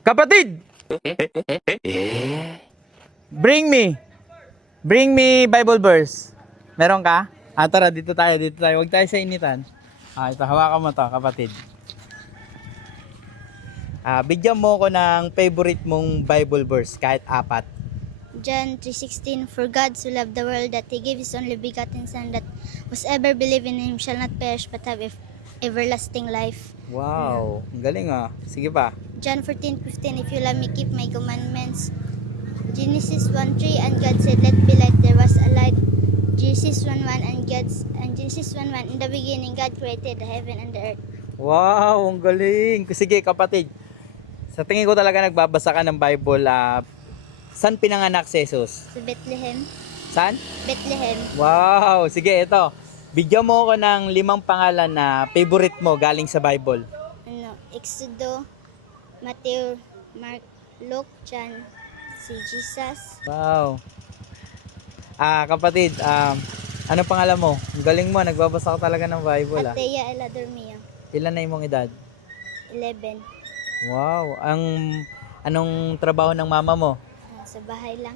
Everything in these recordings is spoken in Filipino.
Kapatid! Bring me. Bring me Bible verse. Meron ka? Tara, dito tayo, dito tayo. Huwag tayo sa initan. Ito, hawakan mo to, kapatid. Bigyan mo ko ng favorite mong Bible verse, kahit apat. John 3:16, For God so loved the world that He gave His only begotten Son, that whosoever believe in Him shall not perish but have everlasting life. Wow, ang galing ah. Sige pa. John 14:15, If you love me, keep my commandments. Genesis 1:3, And God said, Let be light. There was a light. Genesis 1:1, and Genesis 1:1, In the beginning God created the heaven and the earth. Wow, ang galing. Sige, kapatid. Sa tingin ko talaga nagbabasa ka ng Bible. Saan pinanganak si Jesus? Sa Bethlehem. Saan? Bethlehem. Wow, sige, ito. Bigyan mo ko ng 5 pangalan na favorite mo galing sa Bible. Exodo, Matthew, Mark, Luke, John, si Jesus. Wow. Kapatid, ano pangalan mo? Ang galing mo, nagbabasa ka talaga ng Bible Atea Eladormio, Ilan na imong edad? 11. Wow, anong trabaho ng mama mo? Sa bahay lang.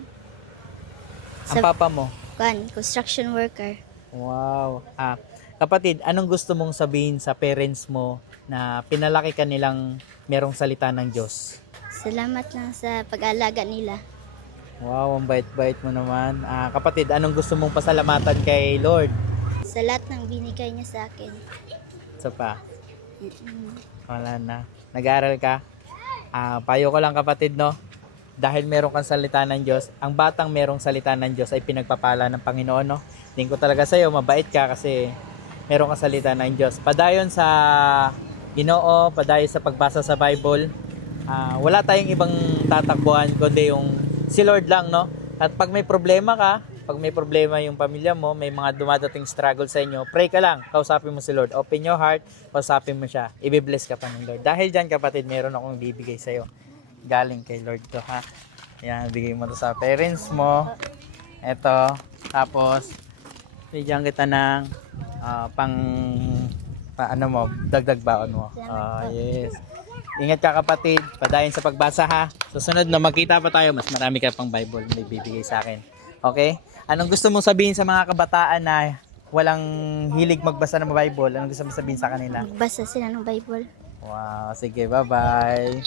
Ang papa mo? Construction worker. Wow. Kapatid, anong gusto mong sabihin sa parents mo na pinalaki ka nilang merong salita ng Diyos? Salamat lang sa pag-alaga nila. Wow, ang bait-bait mo naman. Kapatid, anong gusto mong pasalamatan kay Lord? Sa lahat ng binigay niya sa akin. Isa pa? Wala na. Nag-aaral ka? Payo ko lang kapatid, no? Dahil meron kang salita ng Diyos, ang batang merong salita ng Diyos ay pinagpapala ng Panginoon, no? Tingin ko talaga sa'yo, mabait ka kasi meron kang salita ng Diyos. Padayon sa Ginoo, padayon sa pagbasa sa Bible. Wala tayong ibang tatakbuhan kundi yung si Lord lang, no? At pag may problema ka, pag may problema yung pamilya mo, may mga dumadating struggle sa inyo, pray ka lang, kausapin mo si Lord. Open your heart, kausapin mo siya. Ibe-bless ka pa ng Lord. Dahil dyan kapatid, meron akong bibigay sa'yo. Galing kay Lord to, ha? Yan, bigay mo to sa parents mo. Eto, tapos bigyan kita ng ano mo, dagdag baon mo. Yes. Ingat ka kapatid, padayon sa pagbasa ha. Susunod na magkita pa tayo, mas marami ka pang Bible na ibibigay sa akin. Okay? Anong gusto mong sabihin sa mga kabataan na walang hilig magbasa ng Bible? Anong gusto mong sabihin sa kanila? Magbasa sila ng Bible. Wow, sige, bye-bye.